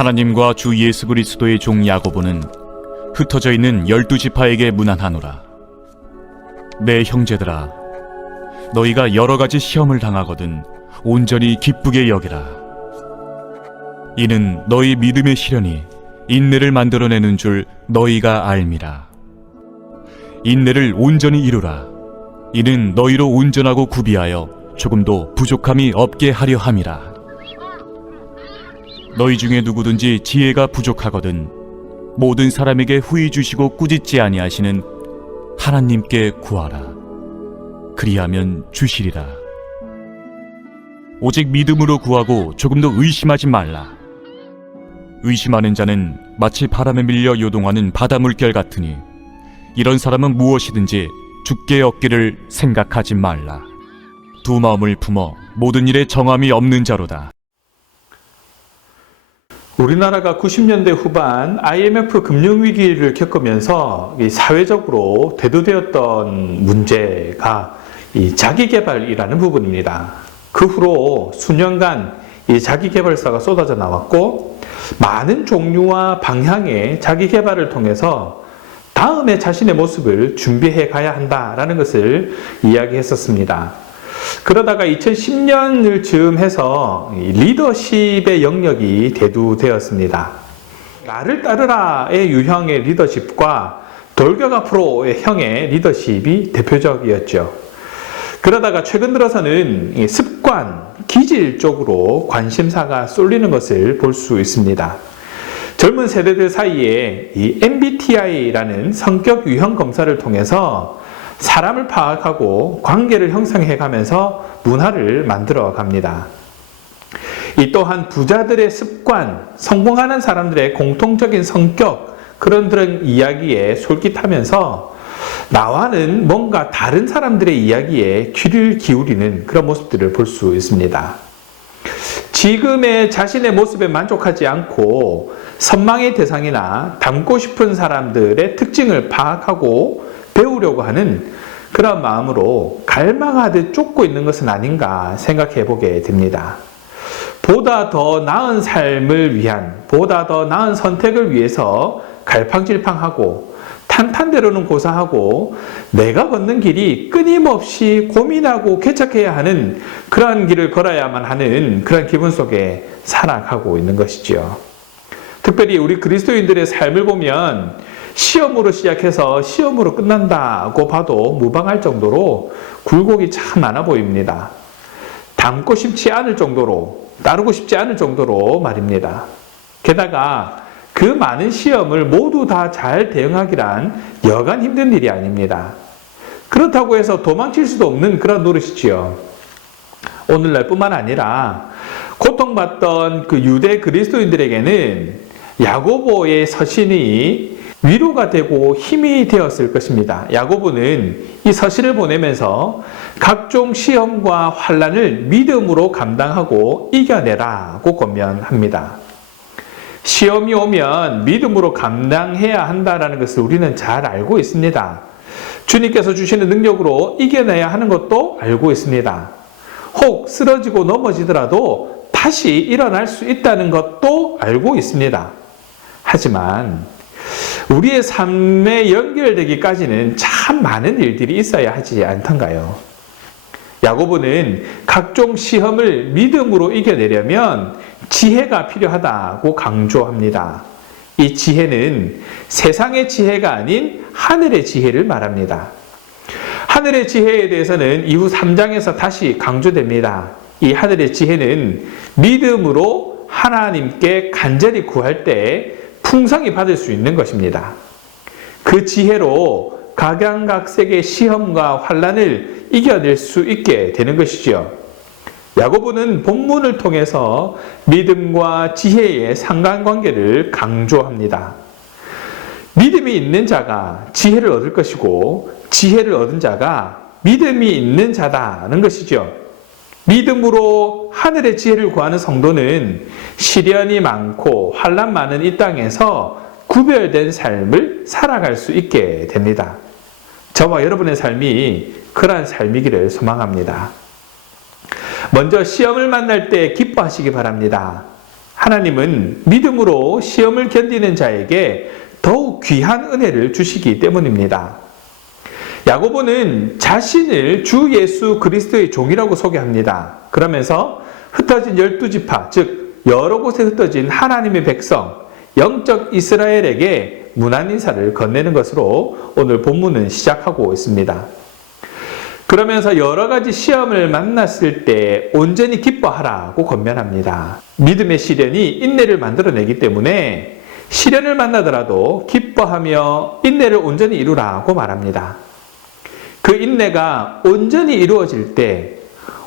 하나님과 주 예수 그리스도의 종 야고보는 흩어져 있는 12지파에게 문안하노라. 내 형제들아, 너희가 여러 가지 시험을 당하거든 온전히 기쁘게 여기라. 이는 너희 믿음의 시련이 인내를 만들어내는 줄 너희가 알미라. 인내를 온전히 이루라. 이는 너희로 온전하고 구비하여 조금도 부족함이 없게 하려 함이라. 너희 중에 누구든지 지혜가 부족하거든 모든 사람에게 후히 주시고 꾸짖지 아니하시는 하나님께 구하라. 그리하면 주시리라. 오직 믿음으로 구하고 조금도 의심하지 말라. 의심하는 자는 마치 바람에 밀려 요동하는 바다 물결 같으니 이런 사람은 무엇이든지 죽게 얻기를 생각하지 말라. 두 마음을 품어 모든 일에 정함이 없는 자로다. 우리나라가 90년대 후반 IMF 금융위기를 겪으면서 사회적으로 대두되었던 문제가 이 자기개발이라는 부분입니다. 그 후로 수년간 이 자기개발사가 쏟아져 나왔고 많은 종류와 방향의 자기개발을 통해서 다음에 자신의 모습을 준비해 가야 한다라는 것을 이야기했었습니다. 그러다가 2010년을 즈음 해서 리더십의 영역이 대두되었습니다. 나를 따르라의 유형의 리더십과 돌격 앞으로의 형의 리더십이 대표적이었죠. 그러다가 최근 들어서는 습관, 기질 쪽으로 관심사가 쏠리는 것을 볼 수 있습니다. 젊은 세대들 사이에 이 MBTI라는 성격 유형 검사를 통해서 사람을 파악하고 관계를 형성해 가면서 문화를 만들어 갑니다. 이 또한 부자들의 습관, 성공하는 사람들의 공통적인 성격, 그런 이야기에 솔깃하면서 나와는 뭔가 다른 사람들의 이야기에 귀를 기울이는 그런 모습들을 볼 수 있습니다. 지금의 자신의 모습에 만족하지 않고 선망의 대상이나 닮고 싶은 사람들의 특징을 파악하고 배우려고 하는 그런 마음으로 갈망하듯 쫓고 있는 것은 아닌가 생각해 보게 됩니다. 보다 더 나은 삶을 위한, 보다 더 나은 선택을 위해서 갈팡질팡하고 탄탄대로는 고사하고 내가 걷는 길이 끊임없이 고민하고 개척해야 하는 그러한 길을 걸어야만 하는 그런 기분 속에 살아가고 있는 것이지요. 특별히 우리 그리스도인들의 삶을 보면 시험으로 시작해서 시험으로 끝난다고 봐도 무방할 정도로 굴곡이 참 많아 보입니다. 닮고 싶지 않을 정도로, 따르고 싶지 않을 정도로 말입니다. 게다가 그 많은 시험을 모두 다 잘 대응하기란 여간 힘든 일이 아닙니다. 그렇다고 해서 도망칠 수도 없는 그런 노릇이지요. 오늘날 뿐만 아니라 고통받던 그 유대 그리스도인들에게는 야고보의 서신이 위로가 되고 힘이 되었을 것입니다. 야고보는 이 서신을 보내면서 각종 시험과 환난을 믿음으로 감당하고 이겨내라고 권면합니다. 시험이 오면 믿음으로 감당해야 한다는 것을 우리는 잘 알고 있습니다. 주님께서 주시는 능력으로 이겨내야 하는 것도 알고 있습니다. 혹 쓰러지고 넘어지더라도 다시 일어날 수 있다는 것도 알고 있습니다. 하지만 우리의 삶에 연결되기까지는 참 많은 일들이 있어야 하지 않던가요? 야고보는 각종 시험을 믿음으로 이겨내려면 지혜가 필요하다고 강조합니다. 이 지혜는 세상의 지혜가 아닌 하늘의 지혜를 말합니다. 하늘의 지혜에 대해서는 이후 3장에서 다시 강조됩니다. 이 하늘의 지혜는 믿음으로 하나님께 간절히 구할 때 풍성히 받을 수 있는 것입니다. 그 지혜로 각양각색의 시험과 환난을 이겨낼 수 있게 되는 것이죠. 야고보는 본문을 통해서 믿음과 지혜의 상관관계를 강조합니다. 믿음이 있는 자가 지혜를 얻을 것이고 지혜를 얻은 자가 믿음이 있는 자다는 것이죠. 믿음으로 하늘의 지혜를 구하는 성도는 시련이 많고 환난 많은 이 땅에서 구별된 삶을 살아갈 수 있게 됩니다. 저와 여러분의 삶이 그러한 삶이기를 소망합니다. 먼저 시험을 만날 때 기뻐하시기 바랍니다. 하나님은 믿음으로 시험을 견디는 자에게 더욱 귀한 은혜를 주시기 때문입니다. 야고보는 자신을 주 예수 그리스도의 종이라고 소개합니다. 그러면서 흩어진 12지파, 즉 여러 곳에 흩어진 하나님의 백성, 영적 이스라엘에게 문안 인사를 건네는 것으로 오늘 본문은 시작하고 있습니다. 그러면서 여러 가지 시험을 만났을 때 온전히 기뻐하라고 권면합니다. 믿음의 시련이 인내를 만들어내기 때문에 시련을 만나더라도 기뻐하며 인내를 온전히 이루라고 말합니다. 그 인내가 온전히 이루어질 때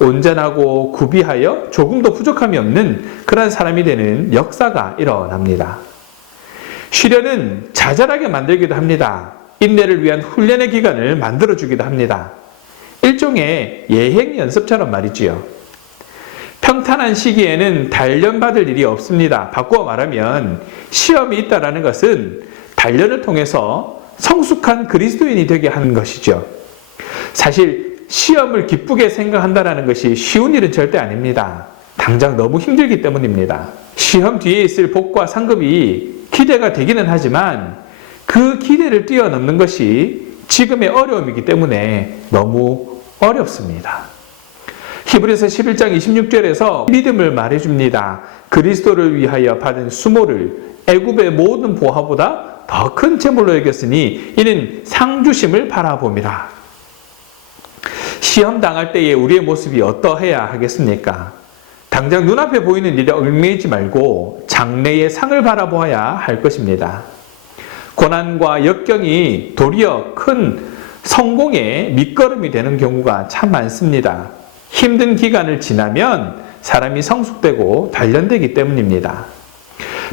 온전하고 구비하여 조금도 부족함이 없는 그런 사람이 되는 역사가 일어납니다. 시련은 자잘하게 만들기도 합니다. 인내를 위한 훈련의 기간을 만들어주기도 합니다. 일종의 예행 연습처럼 말이지요. 평탄한 시기에는 단련받을 일이 없습니다. 바꾸어 말하면 시험이 있다라는 것은 단련을 통해서 성숙한 그리스도인이 되게 하는 것이죠. 사실 시험을 기쁘게 생각한다는 것이 쉬운 일은 절대 아닙니다. 당장 너무 힘들기 때문입니다. 시험 뒤에 있을 복과 상급이 기대가 되기는 하지만 그 기대를 뛰어넘는 것이 지금의 어려움이기 때문에 너무 어렵습니다. 히브리서 11장 26절에서 믿음을 말해줍니다. 그리스도를 위하여 받은 수모를 애굽의 모든 보화보다 더 큰 재물로 여겼으니 이는 상주심을 바라봄이라. 시험 당할 때에 우리의 모습이 어떠해야 하겠습니까? 당장 눈앞에 보이는 일에 얽매이지 말고 장래의 상을 바라보아야 할 것입니다. 고난과 역경이 도리어 큰 성공의 밑거름이 되는 경우가 참 많습니다. 힘든 기간을 지나면 사람이 성숙되고 단련되기 때문입니다.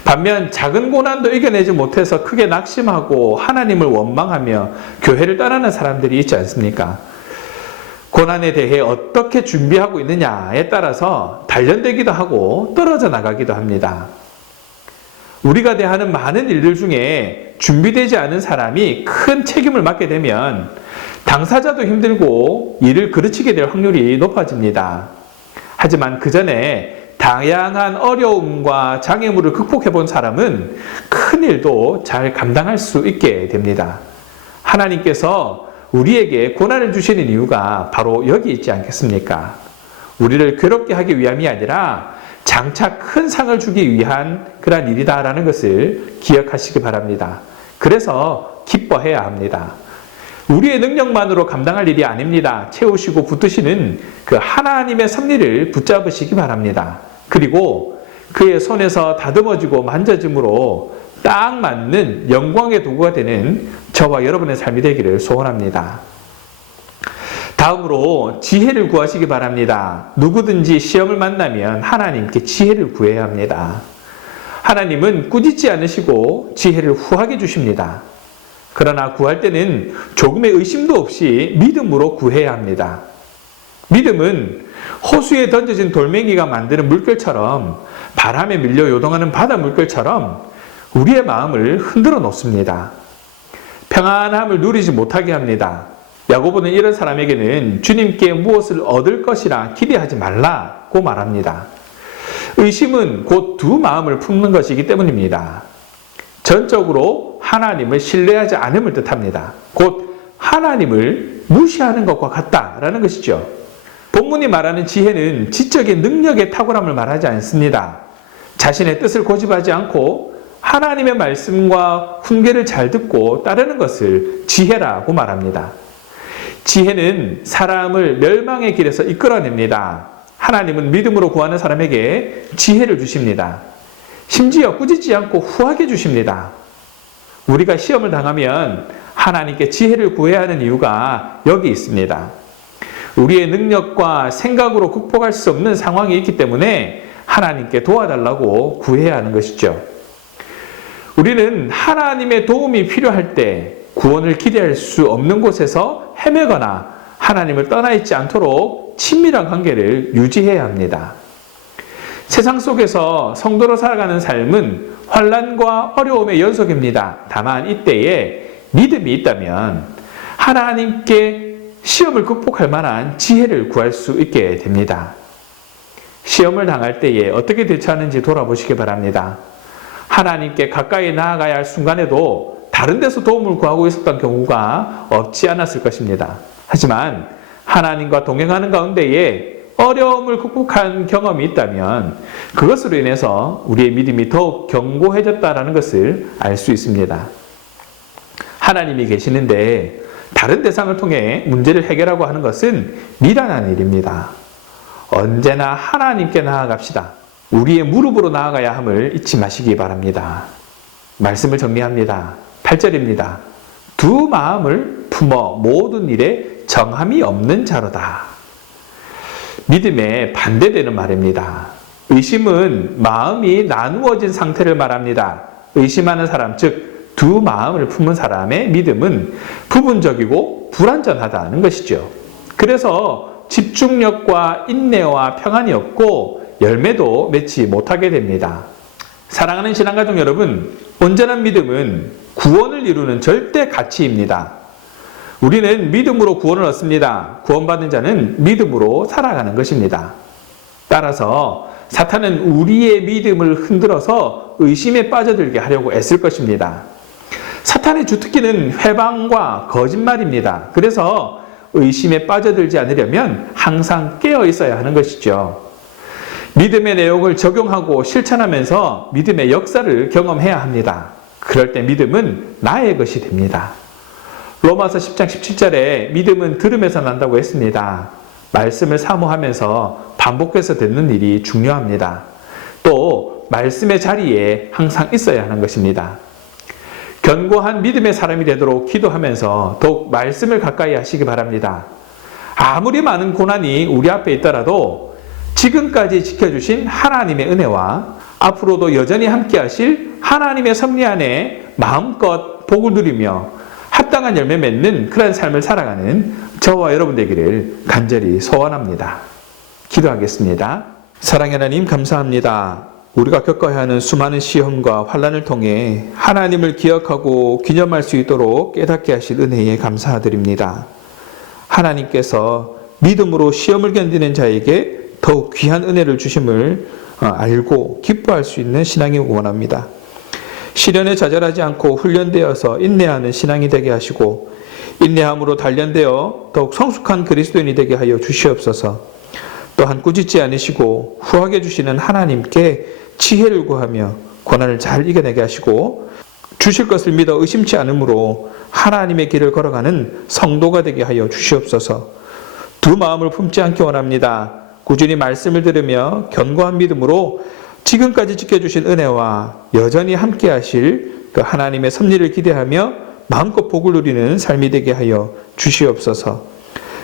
반면 작은 고난도 이겨내지 못해서 크게 낙심하고 하나님을 원망하며 교회를 떠나는 사람들이 있지 않습니까? 고난에 대해 어떻게 준비하고 있느냐에 따라서 단련되기도 하고 떨어져 나가기도 합니다. 우리가 대하는 많은 일들 중에 준비되지 않은 사람이 큰 책임을 맡게 되면 당사자도 힘들고 일을 그르치게 될 확률이 높아집니다. 하지만 그 전에 다양한 어려움과 장애물을 극복해 본 사람은 큰 일도 잘 감당할 수 있게 됩니다. 하나님께서 우리에게 고난을 주시는 이유가 바로 여기 있지 않겠습니까? 우리를 괴롭게 하기 위함이 아니라 장차 큰 상을 주기 위한 그러한 일이다라는 것을 기억하시기 바랍니다. 그래서 기뻐해야 합니다. 우리의 능력만으로 감당할 일이 아닙니다. 채우시고 붙드시는 그 하나님의 섭리를 붙잡으시기 바랍니다. 그리고 그의 손에서 다듬어지고 만져짐으로 딱 맞는 영광의 도구가 되는 저와 여러분의 삶이 되기를 소원합니다. 다음으로 지혜를 구하시기 바랍니다. 누구든지 시험을 만나면 하나님께 지혜를 구해야 합니다. 하나님은 꾸짖지 않으시고 지혜를 후하게 주십니다. 그러나 구할 때는 조금의 의심도 없이 믿음으로 구해야 합니다. 믿음은 호수에 던져진 돌멩이가 만드는 물결처럼 바람에 밀려 요동하는 바다 물결처럼 우리의 마음을 흔들어 놓습니다. 평안함을 누리지 못하게 합니다. 야고보는 이런 사람에게는 주님께 무엇을 얻을 것이라 기대하지 말라고 말합니다. 의심은 곧 두 마음을 품는 것이기 때문입니다. 전적으로 하나님을 신뢰하지 않음을 뜻합니다. 곧 하나님을 무시하는 것과 같다라는 것이죠. 본문이 말하는 지혜는 지적인 능력의 탁월함을 말하지 않습니다. 자신의 뜻을 고집하지 않고 하나님의 말씀과 훈계를 잘 듣고 따르는 것을 지혜라고 말합니다. 지혜는 사람을 멸망의 길에서 이끌어냅니다. 하나님은 믿음으로 구하는 사람에게 지혜를 주십니다. 심지어 꾸짖지 않고 후하게 주십니다. 우리가 시험을 당하면 하나님께 지혜를 구해야 하는 이유가 여기 있습니다. 우리의 능력과 생각으로 극복할 수 없는 상황이 있기 때문에 하나님께 도와달라고 구해야 하는 것이죠. 우리는 하나님의 도움이 필요할 때 구원을 기대할 수 없는 곳에서 헤매거나 하나님을 떠나 있지 않도록 친밀한 관계를 유지해야 합니다. 세상 속에서 성도로 살아가는 삶은 환난과 어려움의 연속입니다. 다만 이때에 믿음이 있다면 하나님께 시험을 극복할 만한 지혜를 구할 수 있게 됩니다. 시험을 당할 때에 어떻게 대처하는지 돌아보시기 바랍니다. 하나님께 가까이 나아가야 할 순간에도 다른 데서 도움을 구하고 있었던 경우가 없지 않았을 것입니다. 하지만 하나님과 동행하는 가운데에 어려움을 극복한 경험이 있다면 그것으로 인해서 우리의 믿음이 더욱 견고해졌다는 것을 알 수 있습니다. 하나님이 계시는데 다른 대상을 통해 문제를 해결하고 하는 것은 미련한 일입니다. 언제나 하나님께 나아갑시다. 우리의 무릎으로 나아가야 함을 잊지 마시기 바랍니다. 말씀을 정리합니다. 8절입니다. 두 마음을 품어 모든 일에 정함이 없는 자로다. 믿음에 반대되는 말입니다. 의심은 마음이 나누어진 상태를 말합니다. 의심하는 사람, 즉 두 마음을 품은 사람의 믿음은 부분적이고 불완전하다는 것이죠. 그래서 집중력과 인내와 평안이 없고 열매도 맺지 못하게 됩니다. 사랑하는 신앙가족 여러분, 온전한 믿음은 구원을 이루는 절대 가치입니다. 우리는 믿음으로 구원을 얻습니다. 구원받은 자는 믿음으로 살아가는 것입니다. 따라서 사탄은 우리의 믿음을 흔들어서 의심에 빠져들게 하려고 애쓸 것입니다. 사탄의 주특기는 회방과 거짓말입니다. 그래서 의심에 빠져들지 않으려면 항상 깨어 있어야 하는 것이죠. 믿음의 내용을 적용하고 실천하면서 믿음의 역사를 경험해야 합니다. 그럴 때 믿음은 나의 것이 됩니다. 로마서 10장 17절에 믿음은 들음에서 난다고 했습니다. 말씀을 사모하면서 반복해서 듣는 일이 중요합니다. 또 말씀의 자리에 항상 있어야 하는 것입니다. 견고한 믿음의 사람이 되도록 기도하면서 더욱 말씀을 가까이 하시기 바랍니다. 아무리 많은 고난이 우리 앞에 있더라도 지금까지 지켜주신 하나님의 은혜와 앞으로도 여전히 함께 하실 하나님의 섭리 안에 마음껏 복을 누리며 합당한 열매 맺는 그런 삶을 살아가는 저와 여러분 되기를 간절히 소원합니다. 기도하겠습니다. 사랑의 하나님 감사합니다. 우리가 겪어야 하는 수많은 시험과 환난을 통해 하나님을 기억하고 기념할 수 있도록 깨닫게 하실 은혜에 감사드립니다. 하나님께서 믿음으로 시험을 견디는 자에게 더욱 귀한 은혜를 주심을 알고 기뻐할 수 있는 신앙이 원합니다. 시련에 좌절하지 않고 훈련되어서 인내하는 신앙이 되게 하시고 인내함으로 단련되어 더욱 성숙한 그리스도인이 되게 하여 주시옵소서. 또한 꾸짖지 않으시고 후하게 주시는 하나님께 지혜를 구하며 고난을 잘 이겨내게 하시고 주실 것을 믿어 의심치 않으므로 하나님의 길을 걸어가는 성도가 되게 하여 주시옵소서. 두 마음을 품지 않기 원합니다. 꾸준히 말씀을 들으며 견고한 믿음으로 지금까지 지켜주신 은혜와 여전히 함께 하실 그 하나님의 섭리를 기대하며 마음껏 복을 누리는 삶이 되게 하여 주시옵소서.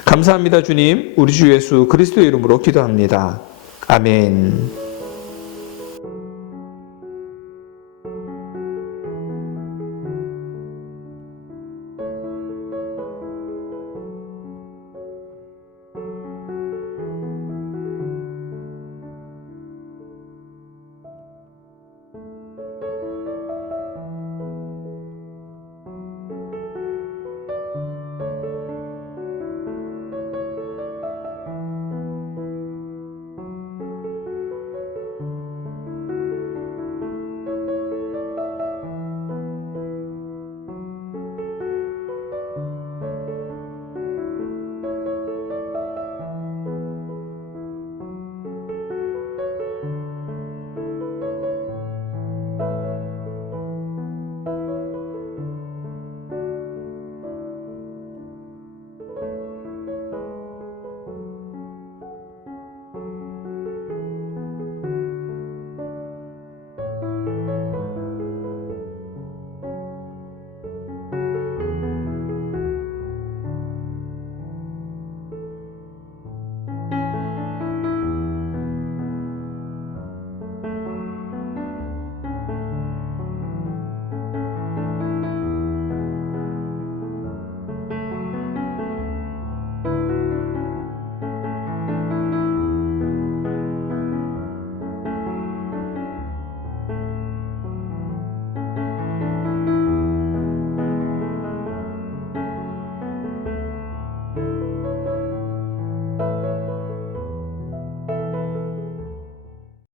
감사합니다 주님. 우리 주 예수 그리스도의 이름으로 기도합니다. 아멘.